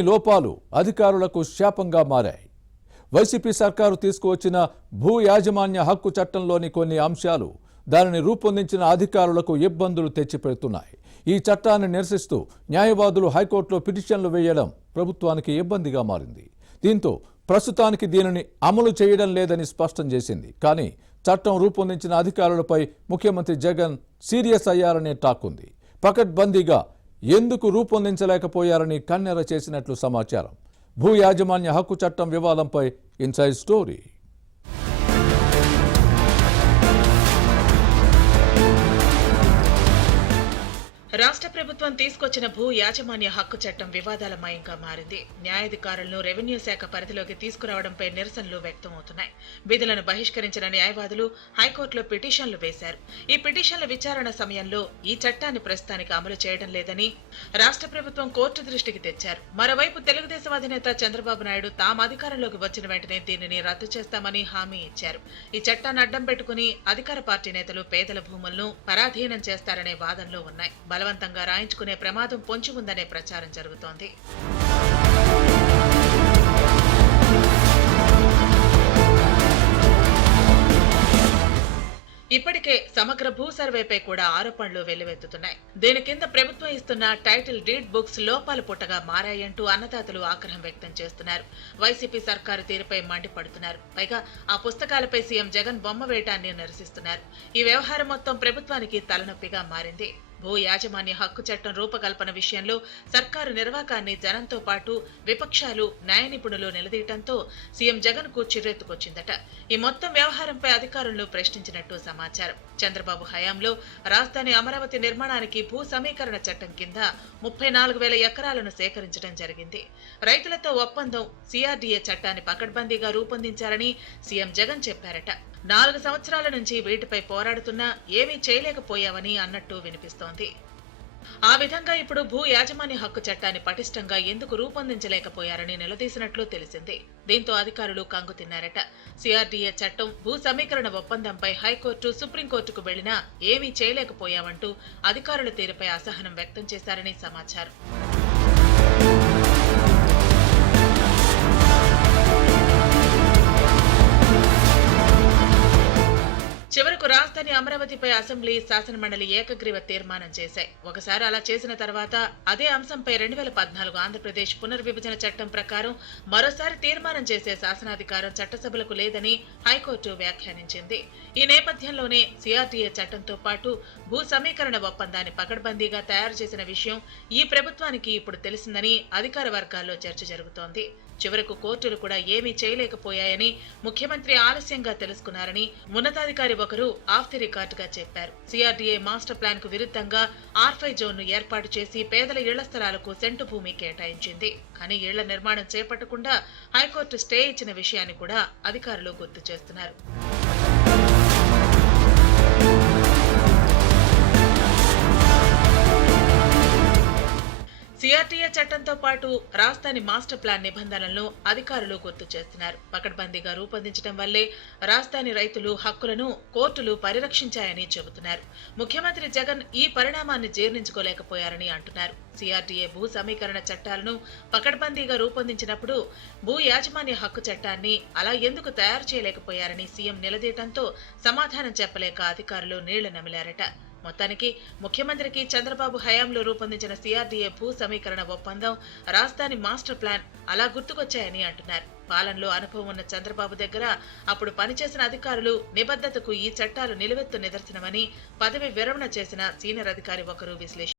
లోపాలు అధికారులకు శాపంగా మారాయి. వైసీపీ సర్కారు తీసుకువచ్చిన భూ యాజమాన్య హక్కు చట్టంలోని కొన్ని అంశాలు దానిని రూపొందించిన అధికారులకు ఇబ్బందులు తెచ్చిపెడుతున్నాయి. ఈ చట్టాన్ని నిరసిస్తూ న్యాయవాదులు హైకోర్టులో పిటిషన్లు వేయడం ప్రభుత్వానికి ఇబ్బందిగా మారింది. దీంతో ప్రస్తుతానికి దీనిని అమలు చేయడం లేదని స్పష్టం చేసింది. కానీ చట్టం రూపొందించిన అధికారులపై ముఖ్యమంత్రి జగన్ సీరియస్ అయ్యారనే టాక్ ఉంది. పకడ్బందీగా ఎందుకు రూపొందించలేకపోయారని కన్నెర చేసినట్లు సమాచారం. భూ యాజమాన్య హక్కు చట్టం వివాదంపై ఇన్సైడ్ స్టోరీ. రాష్ట్ర ప్రభుత్వం తీసుకొచ్చిన భూ యాజమాన్య హక్కు చట్టం వివాదాలమయంగా మారింది. న్యాయాధికారులను రెవెన్యూ శాఖ పరిధిలోకి తీసుకురావడంపై నిరసనలు వ్యక్తమవుతున్నాయి. విధులను బహిష్కరించిన న్యాయవాదులు హైకోర్టులో పిటిషన్లు వేశారు. ఈ పిటిషన్ల విచారణ సమయంలో ఈ చట్టాన్ని ప్రస్తుతానికి అమలు చేయడం లేదని రాష్ట్ర ప్రభుత్వం కోర్టు దృష్టికి తెచ్చారు. మరోవైపు తెలుగుదేశం అధినేత చంద్రబాబు నాయుడు తాము అధికారంలోకి వచ్చిన వెంటనే దీనిని రద్దు చేస్తామని హామీ ఇచ్చారు. ఈ చట్టాన్ని అడ్డం పెట్టుకుని అధికార పార్టీ నేతలు పేదల భూములను పరాధీనం చేస్తారనే వాదనలో ఉన్నాయి. బలవంతంగా రాయించుకునే ప్రమాదం పొంచి ఉందనే ప్రచారం జరుగుతోంది. ఇప్పటికే సమగ్ర భూ సర్వేపై కూడా ఆరోపణలు వెల్లువెత్తుతున్నాయి. దీని కింద ప్రభుత్వం ఇస్తున్న టైటిల్ డీడ్ బుక్స్ లోపాలు పుట్టగా మారాయంటూ అన్నదాతలు ఆగ్రహం వ్యక్తం చేస్తున్నారు. వైసీపీ సర్కారు తీరుపై మండిపడుతున్నారు. పైగా ఆ పుస్తకాలపై సీఎం జగన్ బొమ్మ వేయటాన్ని నిరసిస్తున్నారు. ఈ వ్యవహారం మొత్తం ప్రభుత్వానికి తలనొప్పిగా మారింది. భూ యాజమాన్య హక్కు చట్టం రూపకల్పన విషయంలో సర్కారు నిర్వాకాన్ని జనంతో పాటు విపక్షాలు, న్యాయ నిపుణులు నిలదీయటంతో సీఎం జగన్ కు చిర్రెత్తుకొచ్చిందట. ఈ మొత్తం వ్యవహారంపై అధికారులను ప్రశ్నించినట్టు సమాచారం. చంద్రబాబు హయాంలో రాజధాని అమరావతి నిర్మాణానికి భూ సమీకరణ చట్టం కింద 34,000 ఎకరాలను సేకరించడం జరిగింది. రైతులతో ఒప్పందం సిఆర్డీఏ చట్టాన్ని పకడ్బందీగా రూపొందించారని సీఎం జగన్ చెప్పారట. 4 సంవత్సరాల నుంచి వీటిపై పోరాడుతున్నా ఏమీ చేయలేకపోయామని అన్నట్టు వినిపిస్తోంది. ఆ విధంగా ఇప్పుడు భూ యాజమాన్య హక్కు చట్టాన్ని పటిష్టంగా ఎందుకు రూపొందించలేకపోయారని నిలదీసినట్లు తెలిసింది. దీంతో అధికారులు కంగు తిన్నారట. సిఆర్డీఏ చట్టం, భూ సమీకరణ ఒప్పందంపై హైకోర్టు, సుప్రీంకోర్టుకు వెళ్లినా ఏమీ చేయలేకపోయామంటూ అధికారుల తీరుపై అసహనం వ్యక్తం చేశారని సమాచారం. చివరకు రాజధాని అమరావతిపై అసెంబ్లీ, శాసనమండలి ఏకగ్రీవ తీర్మానం చేశాయి. ఒకసారి అలా చేసిన తర్వాత అదే అంశంపై 2014 ఆంధ్రప్రదేశ్ పునర్విభజన చట్టం ప్రకారం మరోసారి తీర్మానం చేసే శాసనాధికారం చట్టసభలకు లేదని హైకోర్టు వ్యాఖ్యానించింది. ఈ నేపథ్యంలోనే సిఆర్డీఏ చట్టంతో పాటు భూ సమీకరణ ఒప్పందాన్ని పకడ్బందీగా తయారు చేసిన విషయం ఈ ప్రభుత్వానికి ఇప్పుడు తెలిసిందని అధికార వర్గాల్లో చర్చ జరుగుతోంది. చివరకు కోర్టులు కూడా ఏమీ చేయలేకపోయాయని, ముఖ్యమంత్రి ఆలస్యంగా తెలుసుకున్నారని ఉన్నతాధికారి ఒకరు ఆఫ్ ది రికార్డుగా చెప్పారు. సిఆర్డీఏ మాస్టర్ ప్లాన్ కు విరుద్ధంగా R5 జోన్ ను ఏర్పాటు చేసి పేదల ఇళ్ల స్థలాలకు సెంటు భూమి కేటాయించింది. కానీ ఇళ్ల నిర్మాణం చేపట్టకుండా హైకోర్టు స్టే ఇచ్చిన విషయాన్ని కూడా అధికారులు గుర్తు చేస్తున్నారు. సిఆర్డీఏ చట్టంతో పాటు రాజధాని మాస్టర్ ప్లాన్ నిబంధనలను అధికారులు గుర్తు చేస్తున్నారు. పకడ్బందీగా రూపొందించడం వల్లే రాజధాని రైతులు హక్కులను కోర్టులు పరిరక్షించాయని చెబుతున్నారు. ముఖ్యమంత్రి జగన్ ఈ పరిణామాన్ని జీర్ణించుకోలేకపోయారని అంటున్నారు. సిఆర్డీఏ భూ సమీకరణ చట్టాలను పకడ్బందీగా రూపొందించినప్పుడు భూ యాజమాన్య హక్కు చట్టాన్ని అలా ఎందుకు తయారు చేయలేకపోయారని సీఎం నిలదీయటంతో సమాధానం చెప్పలేక అధికారులు నీళ్లు నమిలారట. మొత్తానికి ముఖ్యమంత్రికి చంద్రబాబు హయాంలో రూపొందించిన సిఆర్డీఏ భూ సమీకరణ ఒప్పందం, రాజధాని మాస్టర్ ప్లాన్ అలా గుర్తుకొచ్చాయని అంటున్నారు. పాలనలో అనుభవం ఉన్న చంద్రబాబు దగ్గర అప్పుడు పనిచేసిన అధికారులు నిబద్ధతకు ఈ చట్టాలు నిలువెత్తు నిదర్శనమని పదవి విరమణ చేసిన సీనియర్ అధికారి ఒకరు విశ్లేషించారు.